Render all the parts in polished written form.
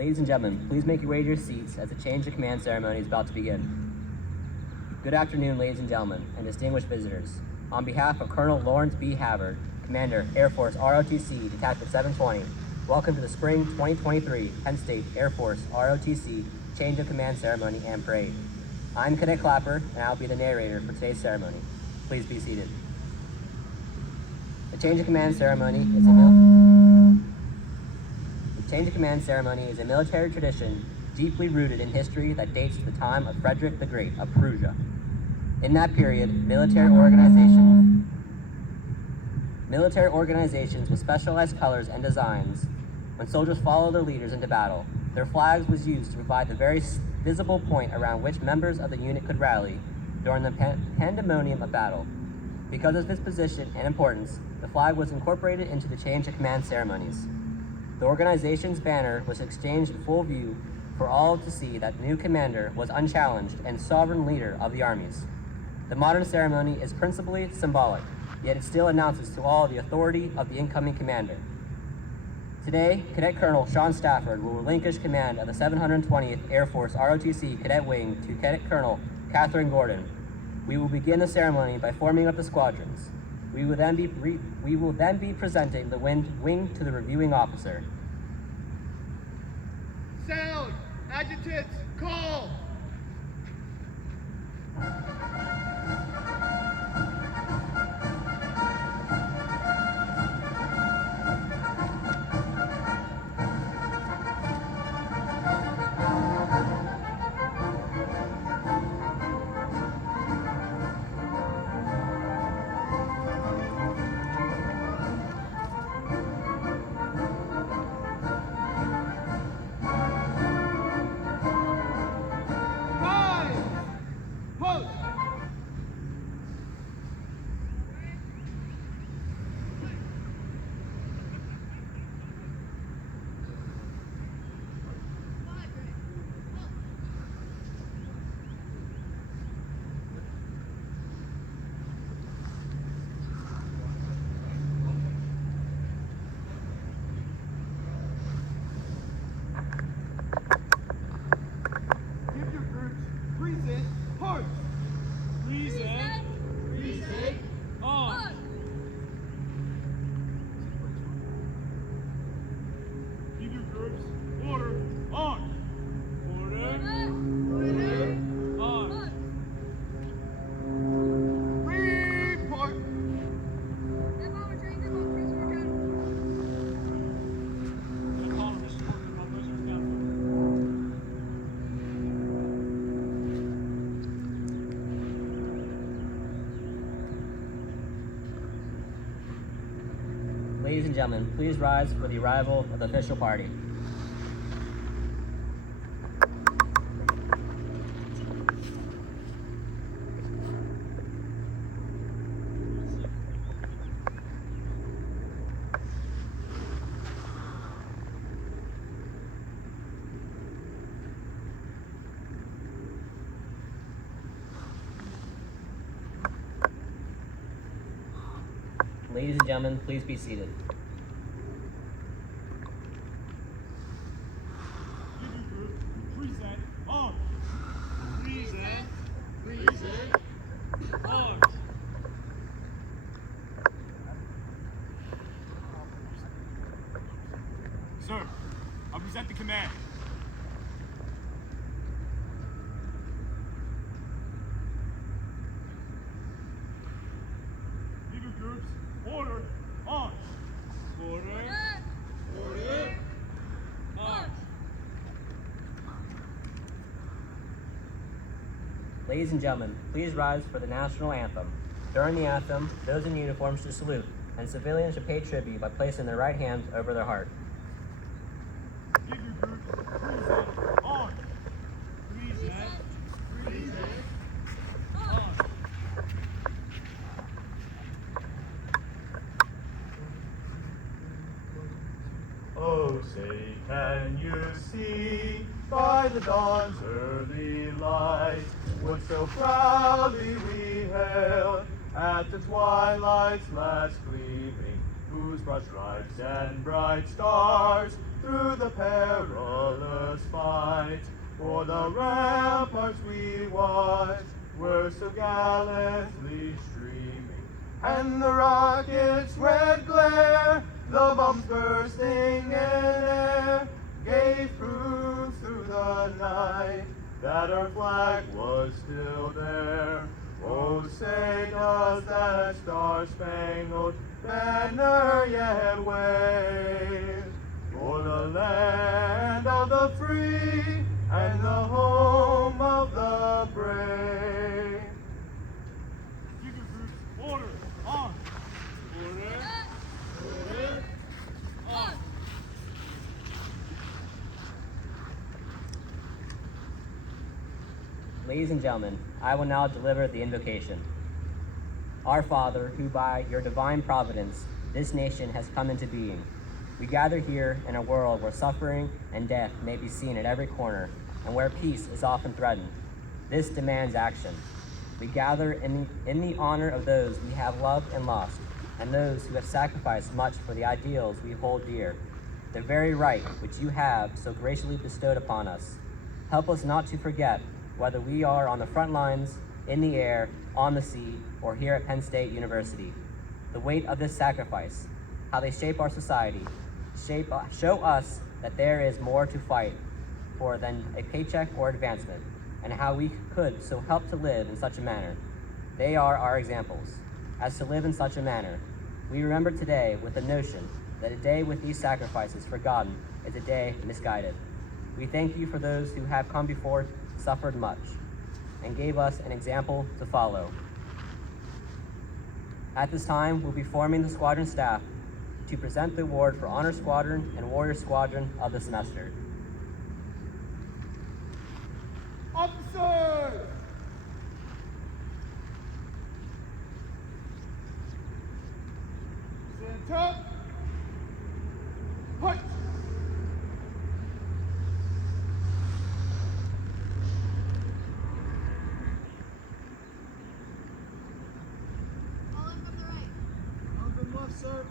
Ladies and gentlemen, please make your way to your seats as the change of command ceremony is about to begin. Good afternoon, ladies and gentlemen, and distinguished visitors. On behalf of Colonel Lawrence B. Havard, Commander, Air Force ROTC, Detachment 720, welcome to the Spring 2023 Penn State Air Force ROTC Change of Command Ceremony and Parade. I'm Cadet Clapper, and I'll be the narrator for today's ceremony. Please be seated. The Change of Command Ceremony is a military tradition deeply rooted in history that dates to the time of Frederick the Great of Prussia. In that period, military organizations with specialized colors and designs, when soldiers followed their leaders into battle, their flags was used to provide the very visible point around which members of the unit could rally during the pandemonium of battle. Because of its position and importance, the flag was incorporated into the change of command ceremonies. The organization's banner was exchanged in full view for all to see that the new commander was unchallenged and sovereign leader of the armies. The modern ceremony is principally symbolic, yet it still announces to all the authority of the incoming commander. Today, Cadet Colonel Sean Stafford will relinquish command of the 720th Air Force ROTC Cadet Wing to Cadet Colonel Catherine Gordon. We will begin the ceremony by forming up the squadrons. We will then be presenting the wing to the reviewing officer. Sound! Adjutants, call! Present, march! Present, on! Keep your groups, order, on! Order, on! Report! Ladies and gentlemen, please rise for the arrival of the official party. Ladies and gentlemen, please be seated. Present, on! Present, on! Sir, I'll present the command. Leave your groups. Order, on! Order, on! Ladies and gentlemen, please rise for the national anthem. During the anthem, those in uniform should salute, and civilians should pay tribute by placing their right hands over their heart. Give your groups. Present, on! Present, on! Oh, say, can you see by the dawn's early light what so proudly we hailed at the twilight's last gleaming, whose broad stripes and bright stars through the perilous night. For the ramparts we watched were so gallantly streaming, and the rockets' red glare, the bombs bursting in air, gave proof through the night that our flag was still there. Oh, say does that star-spangled banner yet wave for the land of the free and the home of the brave? Figure groups, order, on. Order, on. Ladies and gentlemen, I will now deliver the invocation. Our Father, who by your divine providence this nation has come into being, we gather here in a world where suffering and death may be seen at every corner and where peace is often threatened. This demands action. We gather in the honor of those we have loved and lost, and those who have sacrificed much for the ideals we hold dear, the very right which you have so graciously bestowed upon us. Help us not to forget, whether we are on the front lines, in the air, on the sea, or here at Penn State University, the weight of this sacrifice, how they shape our society, show us that there is more to fight for than a paycheck or advancement, and how we could so help to live in such a manner. They are our examples. As to live in such a manner, we remember today with the notion that a day with these sacrifices forgotten is a day misguided. We thank you for those who have come before, suffered much, and gave us an example to follow. At this time, we'll be forming the squadron staff to present the award for Honor Squadron and Warrior Squadron of the semester. Officers! Stand up. Punch! All in from the right. On the left, sir.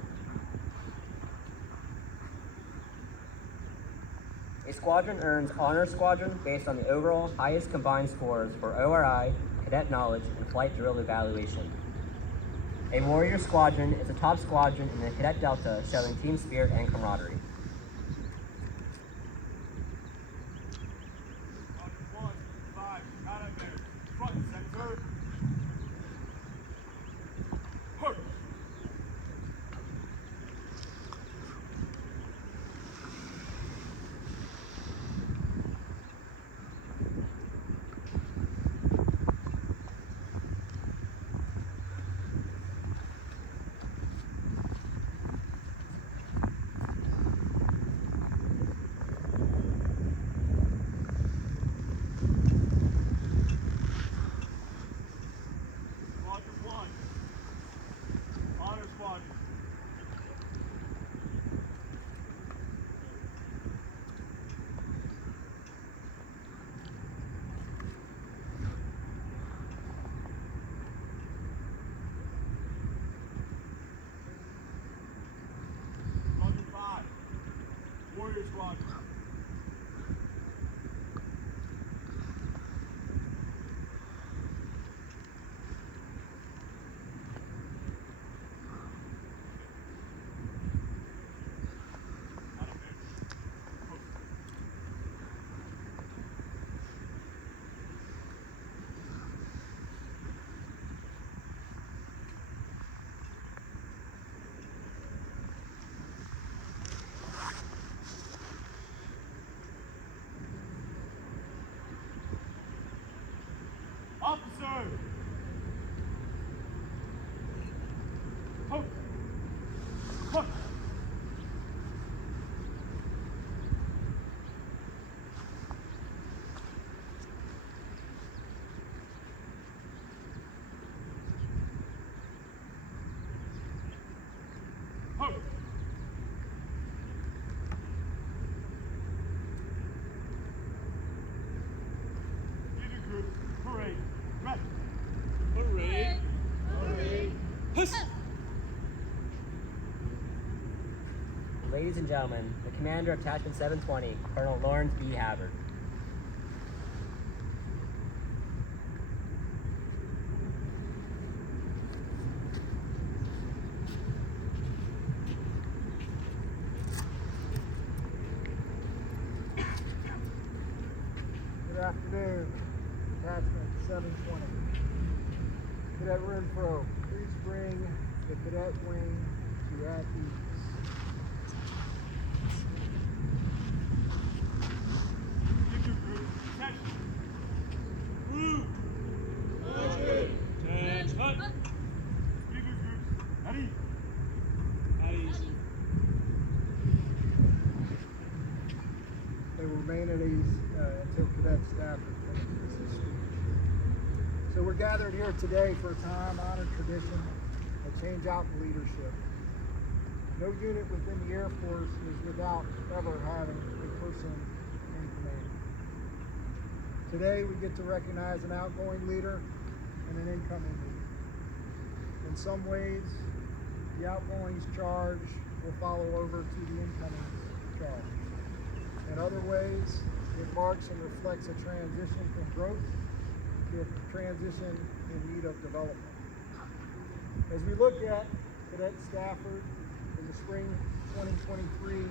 A squadron earns Honor Squadron based on the overall highest combined scores for ORI, cadet knowledge, and flight drill evaluation. A Warrior Squadron is a top squadron in the Cadet Delta showing team spirit and camaraderie. Squadron 1, 5, combat bears, front center. Hurt. Squadron 1, Honor Squadron. Squadron 5, Warrior Squadron. Combat bears. Post. Officer! Poke! Punch! Poke! Leader group, parade, ready. Parade. Parade. Hush! Ladies and gentlemen, the commander of Attachment 720, Colonel Lawrence B. Havard. Good afternoon. Attachment 720. Cadet Renfro, please bring the cadet wing to at ease. Victor group, attention. Move. Attention. Victor groups, at ease. At ease. They will remain at ease until Cadet Stafford finishes his speech. So we're gathered here today for a time-honored tradition, a change out in leadership. No unit within the Air Force is without ever having a person in command. Today we get to recognize an outgoing leader and an incoming leader. In some ways, the outgoing's charge will follow over to the incoming's charge. In other ways, it marks and reflects a transition from growth to a transition in need of development. As we look at Cadet Stafford in the spring 2023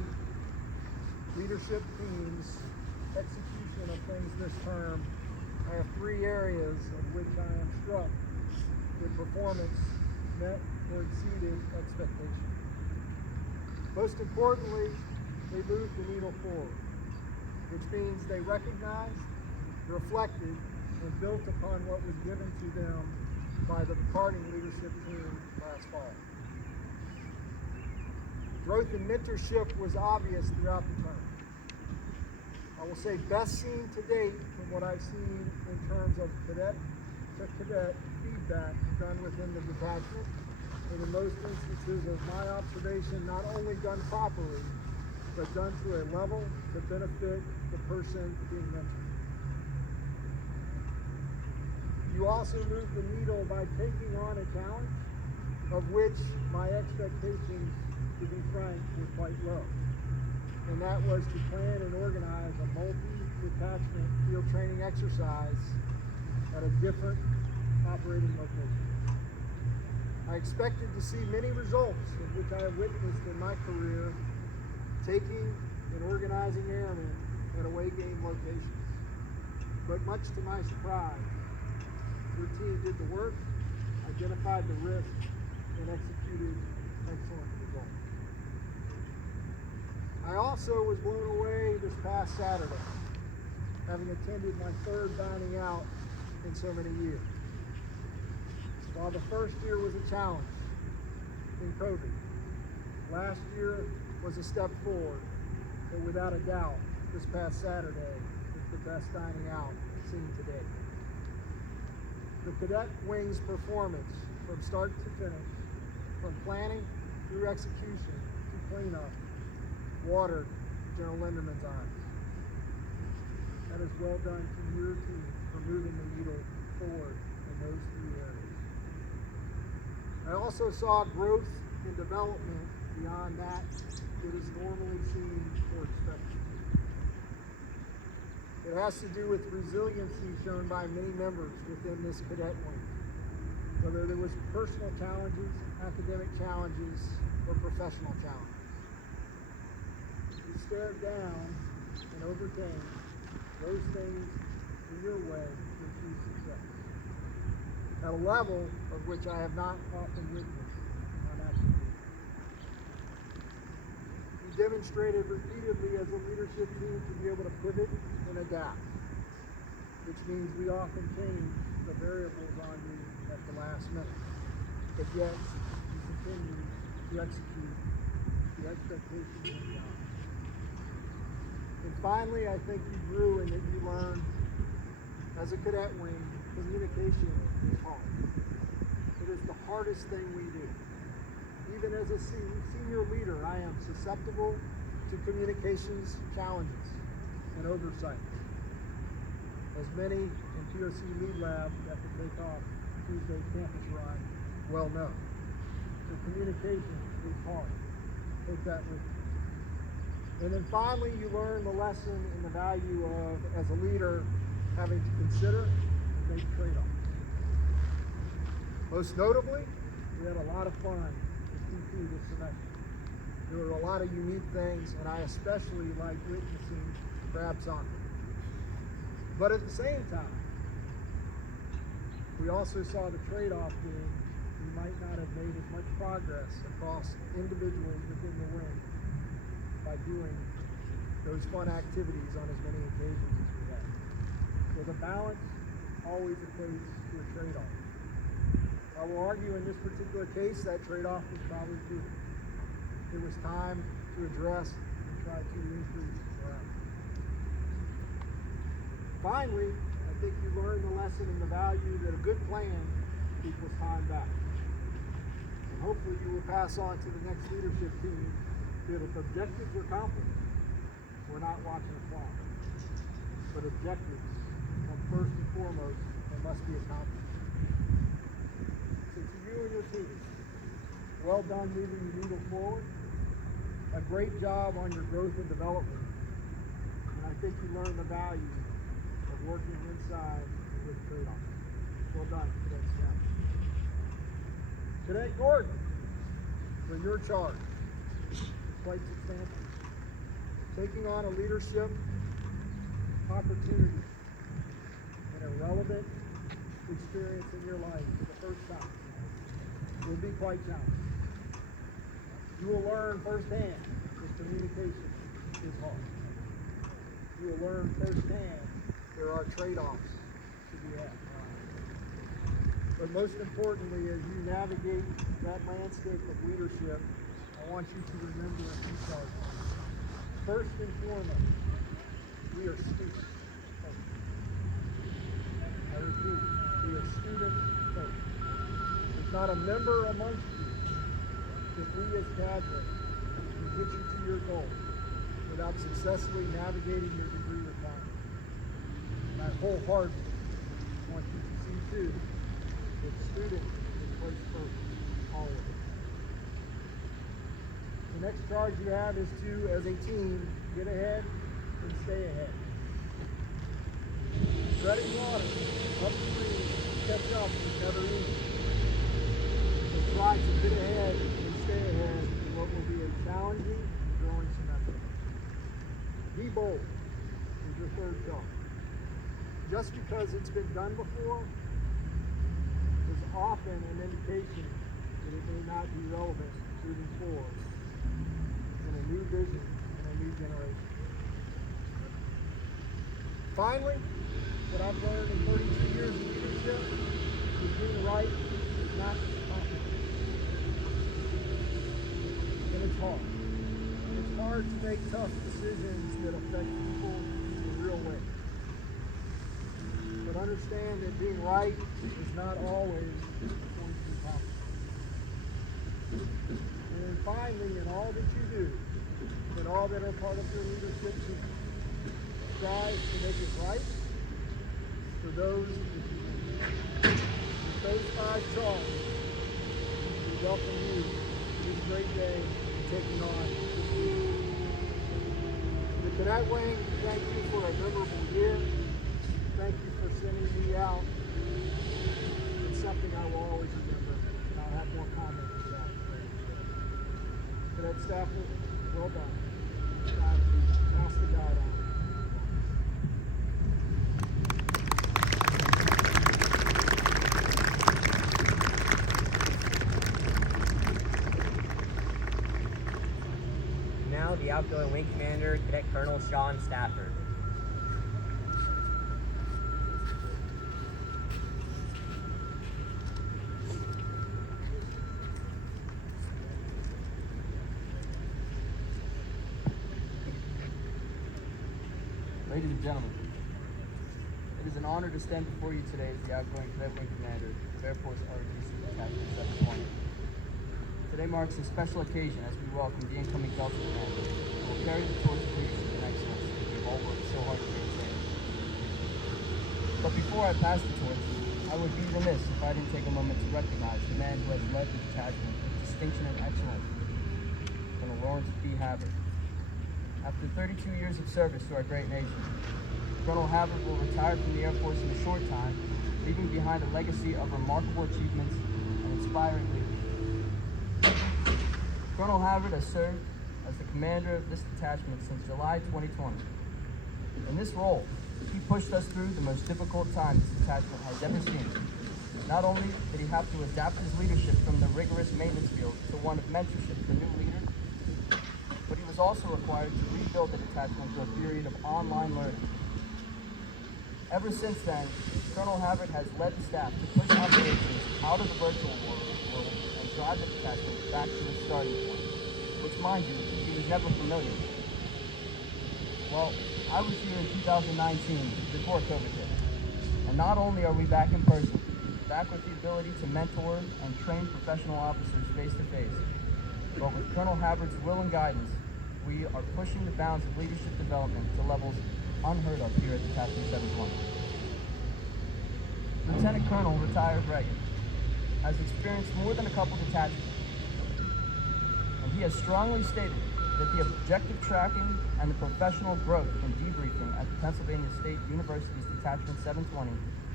leadership themes, execution of things this term, I have three areas of which I am struck with performance met or exceeded expectation. Most importantly, they moved the needle forward, which means they recognized, reflected, and built upon what was given to them by the departing leadership team last fall. Growth and mentorship was obvious throughout the term. I will say best seen to date from what I've seen in terms of cadet to cadet feedback done within the detachment, and in most instances of my observation, not only done properly, but done to a level to benefit the person being mentored. You also move the needle by taking on a challenge of which my expectations, to be frank, were quite low. And that was to plan and organize a multi-detachment field training exercise at a different operating location. I expected to see many results of which I have witnessed in my career, taking and organizing airmen at away game locations. But much to my surprise, your team did the work, identified the risk, and executed excellent results. I also was blown away this past Saturday, having attended my third dining out in so many years. While the first year was a challenge in COVID, last year was a step forward, but without a doubt, this past Saturday is the best dining out seen today. The cadet wing's performance from start to finish, from planning through execution to cleanup, watered General Linderman's eyes. That is well done to your team for moving the needle forward in those three areas. I also saw growth and development beyond that is normally seen or expected. It has to do with resiliency shown by many members within this cadet wing, whether there was personal challenges, academic challenges, or professional challenges. You stared down and overcame those things in your way to achieve success at a level of which I have not often witnessed on active duty. You demonstrated repeatedly as a leadership team to be able to pivot and adapt, which means we often change the variables on you at the last minute, but yet you continue to execute the expectations and beyond. And finally, I think you grew in that you learned as a cadet wing, communication is hard. It is the hardest thing we do. Even as a senior leader, I am susceptible to communications challenges and oversight. As many in POC Lead Lab at the Takeoff Tuesday's campus run well know. So communication is hard. Take that with you. And then finally, you learn the lesson and the value of, as a leader, having to consider and make trade-offs. Most notably, we had a lot of fun with T2 this semester. There were a lot of unique things, and I especially like witnessing crab soccer. But at the same time, we also saw the trade-off being we might not have made as much progress across individuals within the wing by doing those fun activities on as many occasions as we had. So the balance always equates to a trade-off. I will argue in this particular case that trade-off was probably prudent. It was time to address and try to increase morale. Finally, I think you learned the lesson and the value that a good plan equals time back. And hopefully you will pass on to the next leadership team that if objectives are accomplished, we're not watching a clock. But objectives come first and foremost and must be accomplished. So to you and your team, well done moving the needle forward. A great job on your growth and development. And I think you learned the value of working inside with trade-offs. Well done, Cadet Staff. Cadet Gordon, for your charge. Quite substantial. Taking on a leadership opportunity and a relevant experience in your life for the first time will be quite challenging. You will learn firsthand that communication is hard. You will learn firsthand there are trade-offs to be had. But most importantly, as you navigate that landscape of leadership, I want you to remember a few charges. First and foremost, we are students first. I repeat, we are students first. There's not a member amongst you that we as cadre can get you to your goal without successfully navigating your degree requirements. And I wholeheartedly want you to see too that student is placed first, always. The next charge you have is to, as a team, get ahead and stay ahead. Treading water, upstream, catch up is never easy. So try to get ahead and stay ahead in what will be a challenging and growing semester. Be bold is your third charge. Just because it's been done before is often an indication that it may not be relevant moving forward in a new vision and a new generation. Finally, what I've learned in 32 years of leadership is being right is not complicated. And it's hard. It's hard to make tough decisions that affect people in real ways. But understand that being right is not always going to be possible. And then finally, in all that you do, in all that are part of your leadership team, strive to make it right for those that you lead. With those 5 charges, we welcome you to this great day and taking on this leadership. The Cadet Wing, thank you for a memorable year. Thank you for sending me out. It's something I will always remember, and I'll have more comments about it. Cadet Stafford, well done. It's time to pass the guide on. Now the outgoing wing commander, Cadet Colonel Sean Stafford. Ladies and gentlemen, it is an honor to stand before you today as the outgoing Cadet Wing Commander of Air Force ROTC Detachment 720. Today marks a special occasion as we welcome the incoming Delta Commander, who will carry the torch of leadership and excellence that we've all worked so hard to maintain. But before I pass the torch, I would be remiss if I didn't take a moment to recognize the man who has led the detachment with distinction and excellence, Colonel Lawrence B. Havard. After 32 years of service to our great nation, Colonel Havard will retire from the Air Force in a short time, leaving behind a legacy of remarkable achievements and inspiring leadership. Colonel Havard has served as the commander of this detachment since July 2020. In this role, He pushed us through the most difficult time this detachment has ever seen. Not only did he have to adapt his leadership from the rigorous maintenance field to one of mentorship for new leaders, but he was also required to rebuild the detachment to a period of online learning. Ever since then, Colonel Havard has led the staff to push operations out of the virtual world and drive the detachment back to the starting point, which, mind you, he was never familiar with. Well, I was here in 2019 before COVID hit, and not only are we back in person, back with the ability to mentor and train professional officers face to face, but with Colonel Havard's will and guidance, we are pushing the bounds of leadership development to levels unheard of here at Detachment 720. Lieutenant Colonel retired Reagan has experienced more than a couple detachments, and he has strongly stated that the objective tracking and the professional growth from debriefing at the Pennsylvania State University's Detachment 720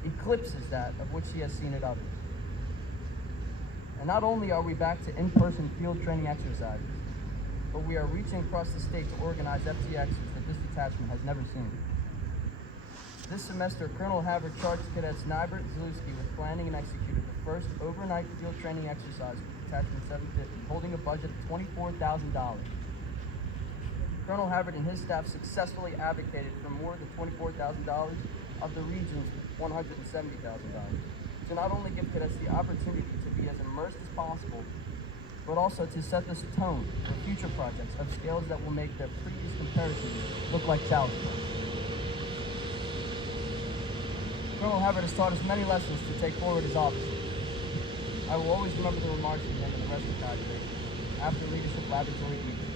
eclipses that of which he has seen at others. And not only are we back to in-person field training exercises, but we are reaching across the state to organize FTXs that this detachment has never seen. This semester, Colonel Havard charged Cadets Nybert Zalewski with planning and executed the first overnight field training exercise for Detachment 750, holding a budget of $24,000. Colonel Havard and his staff successfully advocated for more than $24,000 of the region's $170,000 to not only give cadets the opportunity to be as immersed as possible, but also to set this tone for future projects of scales that will make their previous comparisons look like child's play. Colonel Havard has taught us many lessons to take forward as officers. I will always remember the remarks from him and the rest of the cadre after leadership laboratory meetings.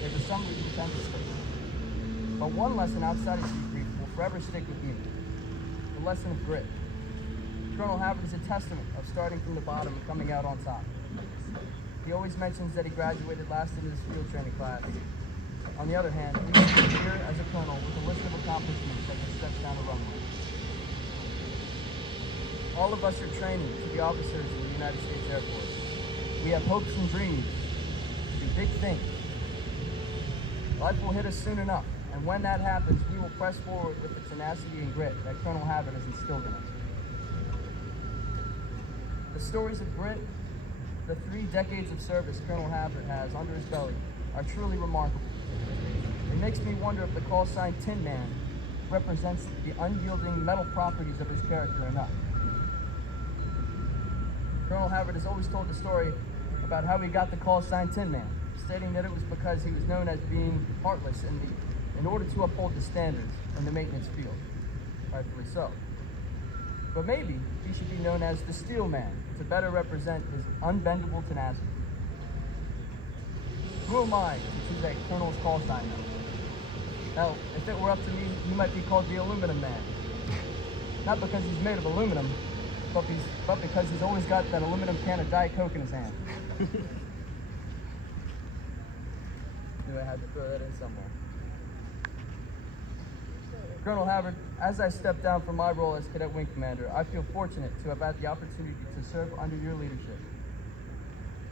They were some we intend to stick. But one lesson outside of debrief will forever stick with me. The lesson of grit. Colonel Havard is a testament of starting from the bottom and coming out on top. He always mentions that he graduated last in his field training class. On the other hand, he is here as a colonel with a list of accomplishments that can stretch down the runway. All of us are training to be officers in the United States Air Force. We have hopes and dreams to do big things. Life will hit us soon enough, and when that happens, we will press forward with the tenacity and grit that Colonel Havard has instilled in us. The stories of grit, the 3 decades of service Colonel Havard has under his belly, are truly remarkable. It makes me wonder if the call sign Tin Man represents the unyielding metal properties of his character enough. Colonel Havard has always told the story about how he got the call sign Tin Man, stating that it was because he was known as being heartless in order to uphold the standards in the maintenance field. Rightfully so. But maybe he should be known as the Steel Man to better represent his unbendable tenacity. Who am I to choose a colonel's call sign though? Hell, if it were up to me, he might be called the Aluminum Man. Not because he's made of aluminum, but because he's always got that aluminum can of Diet Coke in his hand. Knew I had to throw that in somewhere. Colonel Havard, as I step down from my role as Cadet Wing Commander, I feel fortunate to have had the opportunity to serve under your leadership.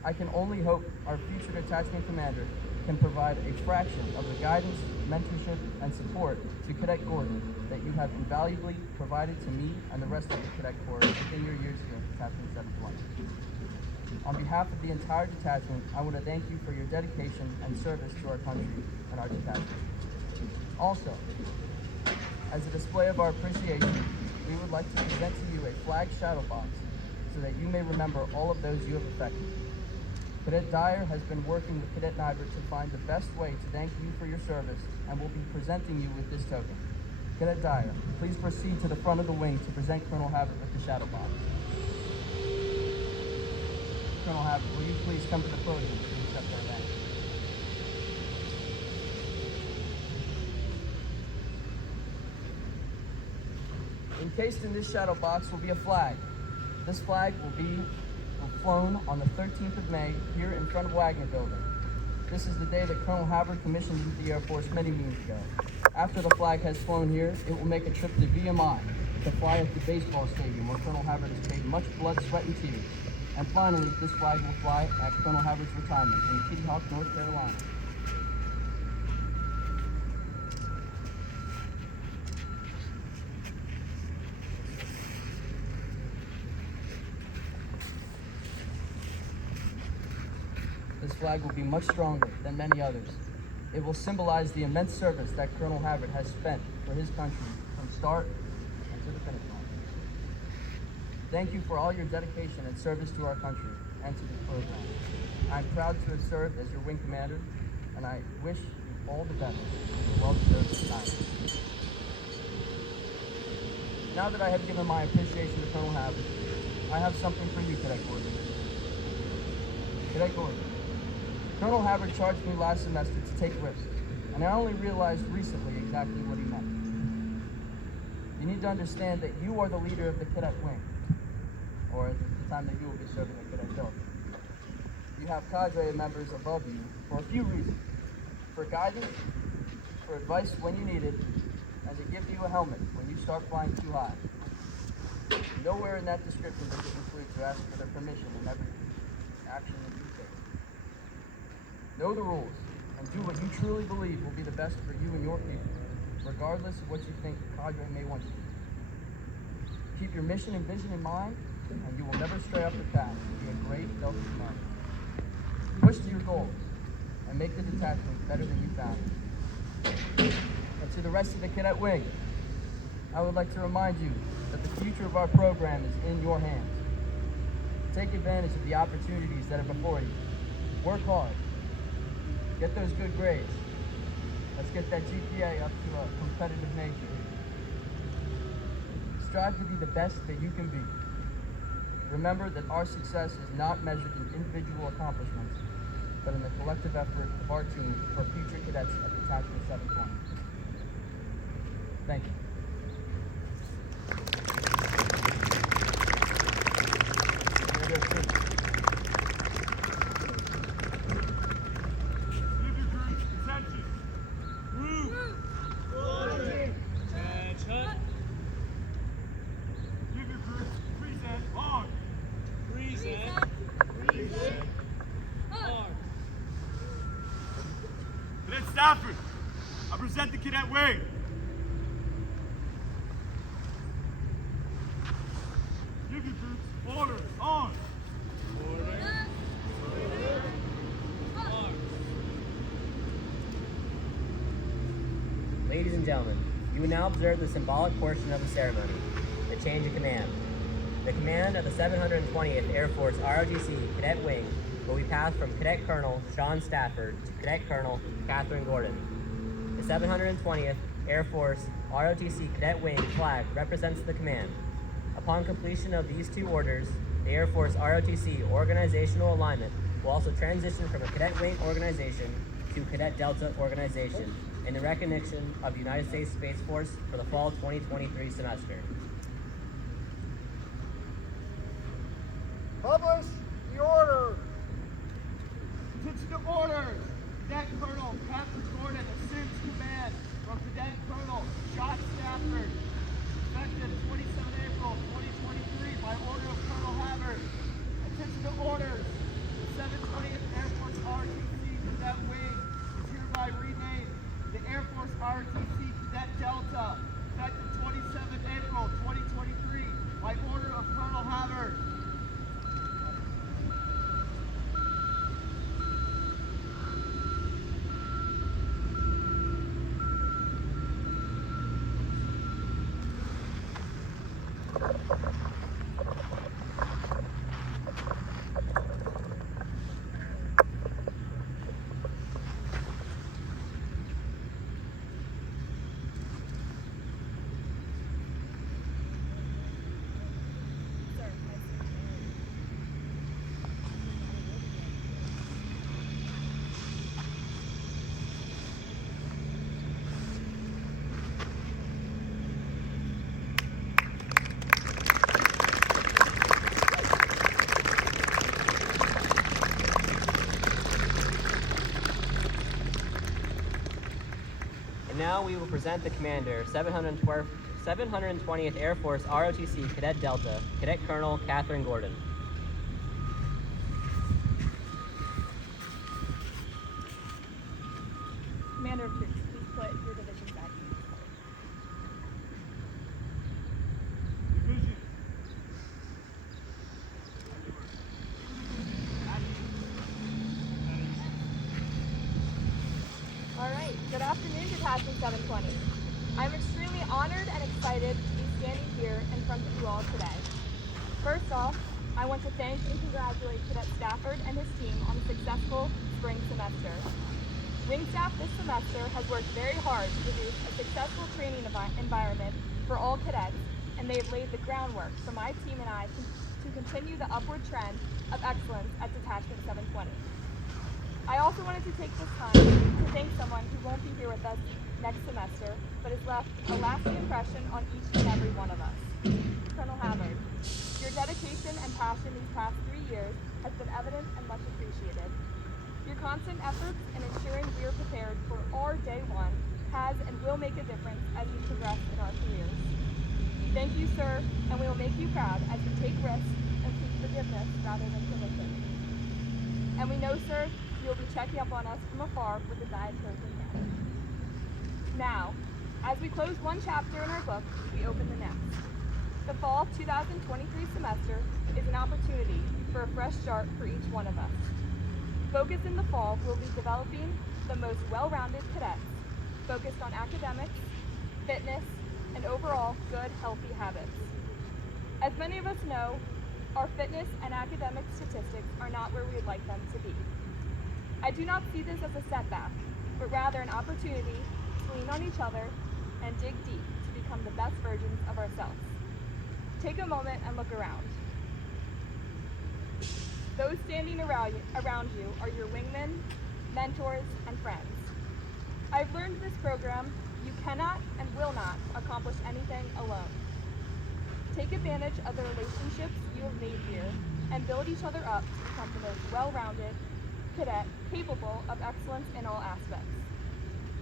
I can only hope our future detachment commander can provide a fraction of the guidance, mentorship, and support to Cadet Gordon that you have invaluably provided to me and the rest of the Cadet Corps within your years here at Detachment 720. On behalf of the entire detachment, I want to thank you for your dedication and service to our country and our detachment. Also, as a display of our appreciation, we would like to present to you a flag shadow box so that you may remember all of those you have affected. Cadet Dyer has been working with Cadet Nybert to find the best way to thank you for your service and will be presenting you with this token. Cadet Dyer, please proceed to the front of the wing to present Colonel Havard with the shadow box. Colonel Havard, will you please come to the podium to accept our thanks? Encased in this shadow box will be a flag. This flag will be flown on the 13th of May here in front of Wagner Building. This is the day that Colonel Havard commissioned into the Air Force many moons ago. After the flag has flown here, it will make a trip to VMI to fly at the baseball stadium where Colonel Havard has paid much blood, sweat, and tears. And finally, this flag will fly at Colonel Havard's retirement in Kitty Hawk, North Carolina. flag will be much stronger than many others. It will symbolize the immense service that Colonel Havard has spent for his country from start and to the finish line. Thank you for all your dedication and service to our country and to this program. I'm proud to have served as your wing commander, and I wish you all the best in your well-deserved time. Now that I have given my appreciation to Colonel Havard, I have something for you, Cadet Gordon. Cadet Gordon, Colonel Havard charged me last semester to take risks, and I only realized recently exactly what he meant. You need to understand that you are the leader of the cadet wing, or at the time that you will be serving the Cadet Delta. You have cadre members above you for a few reasons: for guidance, for advice when you need it, and to give you a helmet when you start flying too high. Nowhere in that description does it include to ask for their permission in every action that you take. Know the rules and do what you truly believe will be the best for you and your people, regardless of what you think cadre may want you to do. Keep your mission and vision in mind, and you will never stray off the path to be a great Delta commander. Push to your goals and make the detachment better than you found it. And to the rest of the cadet wing, I would like to remind you that the future of our program is in your hands. Take advantage of the opportunities that are before you. Work hard. Get those good grades. Let's get that GPA up to a competitive nature. Strive to be the best that you can be. Remember that our success is not measured in individual accomplishments, but in the collective effort of our team for future cadets at Detachment 720. Thank you. Give your groups attention. Move. Attention. Give your groups present arms. Present arms. Cadet Stafford, I present the cadet wing. Give your groups orders. Arms. Ladies and gentlemen, you will now observe the symbolic portion of the ceremony, the change of command. The command of the 720th Air Force ROTC Cadet Wing will be passed from Cadet Colonel Sean Stafford to Cadet Colonel Catherine Gordon. The 720th Air Force ROTC Cadet Wing flag represents the command. Upon completion of these two orders, the Air Force ROTC organizational alignment will also transition from a Cadet Wing organization to Cadet Delta organization in the recognition of the United States Space Force for the fall 2023 semester. Publish the order. Attention to orders! Cadet Colonel Catherine Gordon assumes command from Cadet Colonel Sean Stafford, effective 27 April 2023 by order of Colonel Havard. Attention to orders! The 720th Air Force ROTC Cadet Wing is hereby renamed the Air Force ROTC Cadet Delta, effective 27 April 2023 by order of Colonel Havard. And now we will present the commander, 720th Air Force ROTC Cadet Delta, Cadet Colonel Catherine Gordon. Commander of troops, please put your division back. Division. Good afternoon, Detachment 720. I'm extremely honored and excited to be standing here in front of you all today. First off, I want to thank and congratulate Cadet Stafford and his team on a successful spring semester. Wing staff this semester has worked very hard to produce a successful training environment for all cadets, and they have laid the groundwork for my team and I to continue the upward trend of excellence at Detachment 720. I also wanted to take this time to thank someone who won't be here with us next semester, but has left a lasting impression on each and every one of us. Colonel Havard, your dedication and passion these past 3 years has been evident and much appreciated. Your constant efforts in ensuring we are prepared for our day one has and will make a difference as we progress in our careers. Thank you, sir, and we will make you proud as we take risks and seek forgiveness rather than permission. And we know, sir, you'll be checking up on us from afar with a Diet Coke in hand. Now, as we close one chapter in our book, we open the next. The fall 2023 semester is an opportunity for a fresh start for each one of us. Focus in the fall will be developing the most well-rounded cadets, focused on academics, fitness, and overall good, healthy habits. As many of us know, our fitness and academic statistics are not where we would like them to be. I do not see this as a setback, but rather an opportunity to lean on each other and dig deep to become the best versions of ourselves. Take a moment and look around. Those standing around you are your wingmen, mentors, and friends. I've learned in this program you cannot and will not accomplish anything alone. Take advantage of the relationships you have made here and build each other up to become the most well-rounded cadet capable of excellence in all aspects.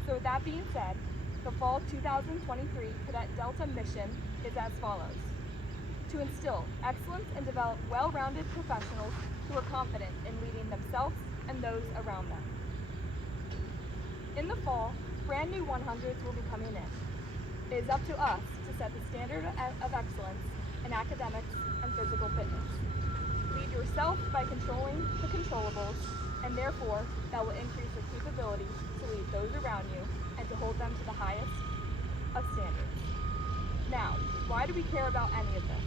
So with that being said, the fall 2023 Cadet Delta mission is as follows: to instill excellence and develop well-rounded professionals who are confident in leading themselves and those around them. In the fall, brand new 100s will be coming in. It is up to us to set the standard of excellence in academics and physical fitness. Lead yourself by controlling the controllables, and therefore that will increase your capability to lead those around you and to hold them to the highest of standards. Now, why do we care about any of this?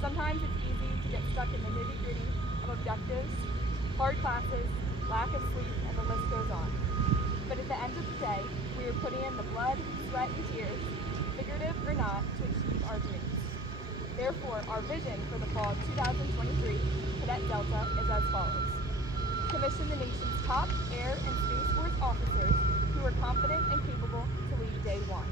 Sometimes it's easy to get stuck in the nitty-gritty of objectives, hard classes, lack of sleep, and the list goes on. But at the end of the day, we are putting in the blood, sweat, and tears, figurative or not, to achieve our dreams. Therefore, our vision for the fall 2023 Cadet Delta is as follows: commission the nation's top air and space force officers who are confident and capable to lead day one.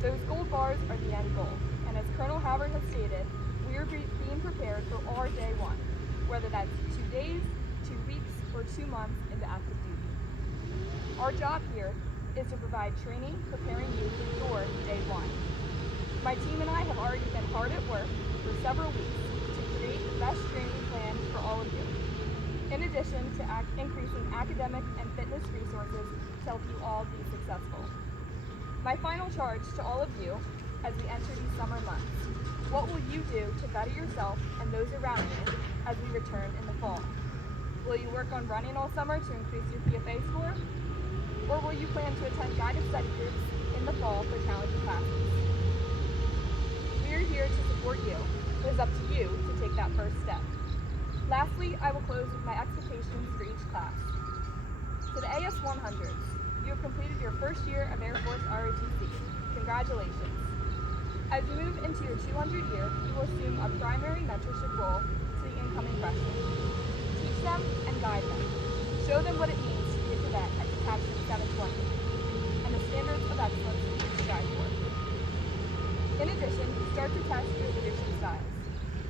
Those gold bars are the end goal, and as Colonel Havard has stated, we are being prepared for our day one, whether that's 2 days, 2 weeks, or 2 months into active duty. Our job here is to provide training preparing you for your day one. My team and I have already been hard at work for several weeks to create the best training plan for all of you, in addition to increasing academic and fitness resources to help you all be successful. My final charge to all of you as we enter these summer months: what will you do to better yourself and those around you as we return in the fall? Will you work on running all summer to increase your PFA score? Or will you plan to attend guided study groups in the fall for challenging classes? We are here to support you. It is up to you to take that first step. Lastly, I will close with my expectations for each class. To the AS 100s, you have completed your first year of Air Force ROTC. Congratulations. As you move into your 200 year, you will assume a primary mentorship role to the incoming freshmen. Teach them and guide them. Show them what it means to be a cadet at Detachment 720 and the standards of excellence we strive for. In addition, start to test your leadership styles.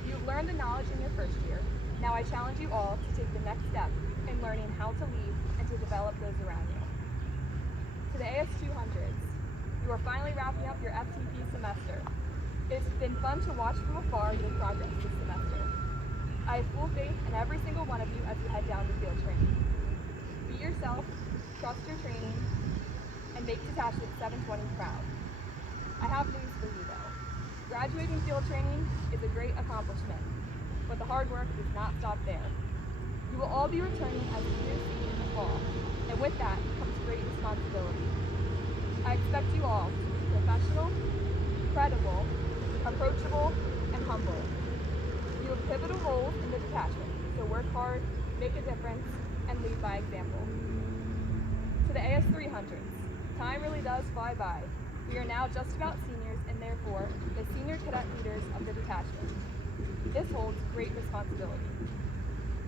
You've learned the knowledge in your first year. Now I challenge you all to take the next step in learning how to lead and to develop those around you. To the AS 200s, you are finally wrapping up your FTP semester. It's been fun to watch from afar your progress this semester. I have full faith in every single one of you as you head down to field training. Be yourself, trust your training, and make Detachment 720 proud. I have news for you though. Graduating field training is a great accomplishment, but the hard work does not stop there. You will all be returning as POC in the fall, and with that comes great responsibility. I expect you all to be professional, credible, approachable, and humble. You have pivotal roles in the detachment, so work hard, make a difference, and lead by example. To the AS300s, time really does fly by. We are now just about seniors and therefore the senior cadet leaders of the detachment. This holds great responsibility.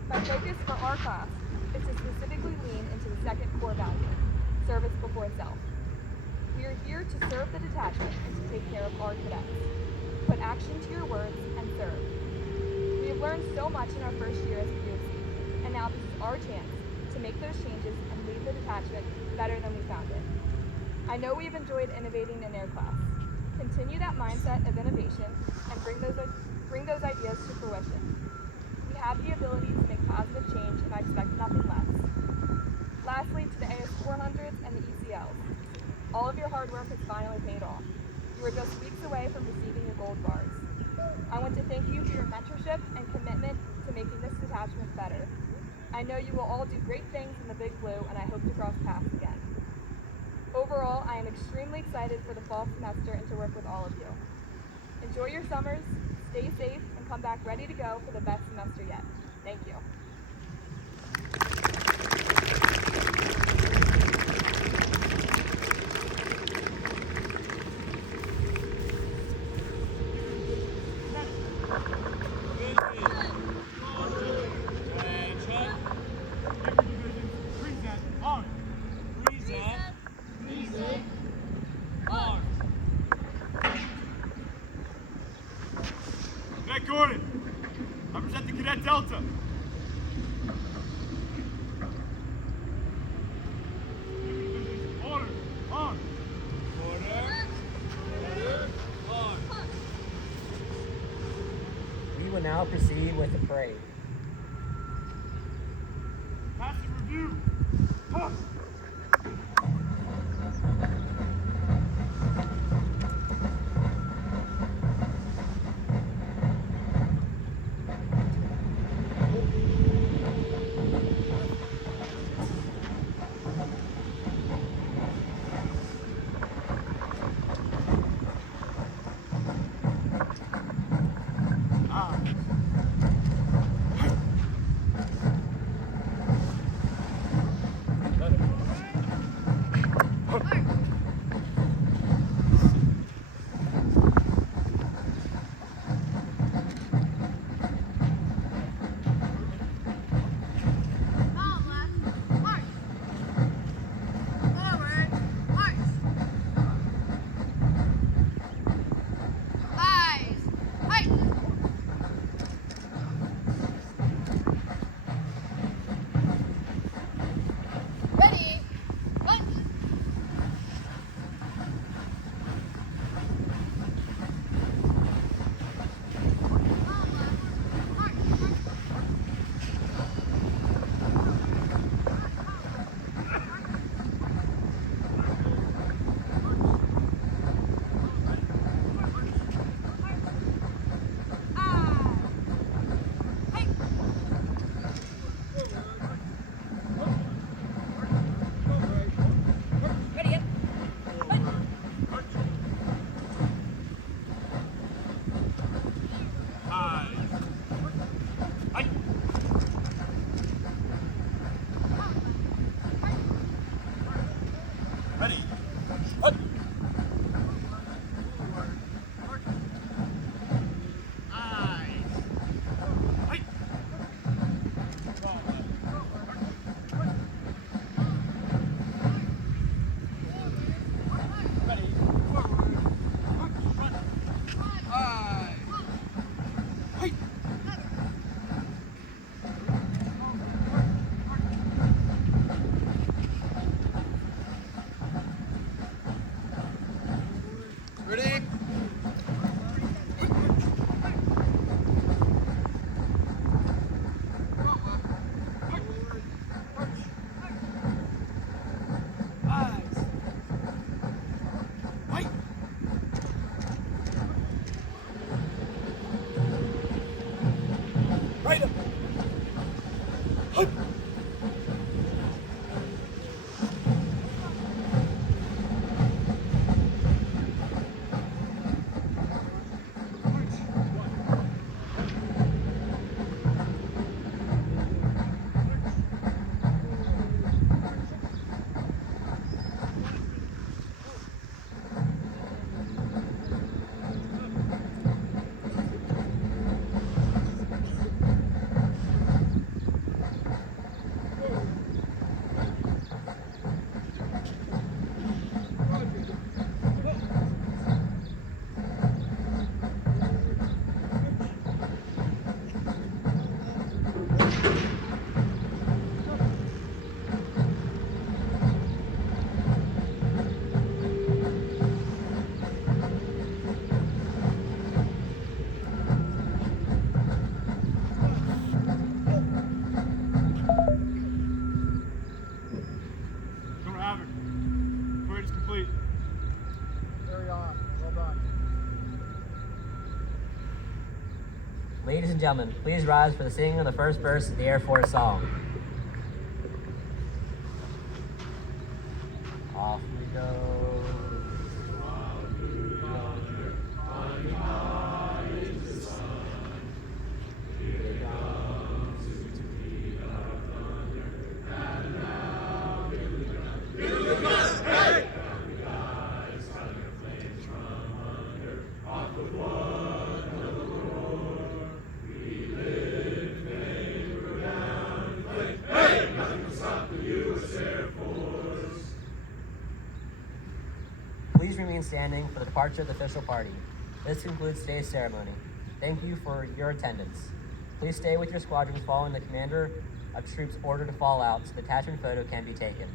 My focus for our class is to specifically lean into the second core value, service before self. We are here to serve the detachment and to take care of our cadets. Put action to your words and serve. We have learned so much in our first year as POC, and now this is our chance to make those changes and leave the detachment better than we found it. I know we've enjoyed innovating in Air Class. Continue that mindset of innovation and bring those ideas to fruition. We have the ability to make positive change, and I expect nothing less. Lastly, to the AS400s and the ECLs, all of your hard work has finally paid off. You are just weeks away from receiving your gold bars. I want to thank you for your mentorship and commitment to making this detachment better. I know you will all do great things in the Big Blue, and I hope to cross paths again. Overall, I am extremely excited for the fall semester and to work with all of you. Enjoy your summers, stay safe, and come back ready to go for the best semester yet. Thank you. Cadet Gordon, represent the Cadet Delta. Order, on. Order, on. We will now proceed with the parade. Passive review. Huh. Let it. Well done. Ladies and gentlemen, please rise for the singing of the first verse of the Air Force song. Off we go. Please remain standing for the departure of the official party. This concludes today's ceremony. Thank you for your attendance. Please stay with your squadrons following the commander of troops order to fall out so the detachment photo can be taken.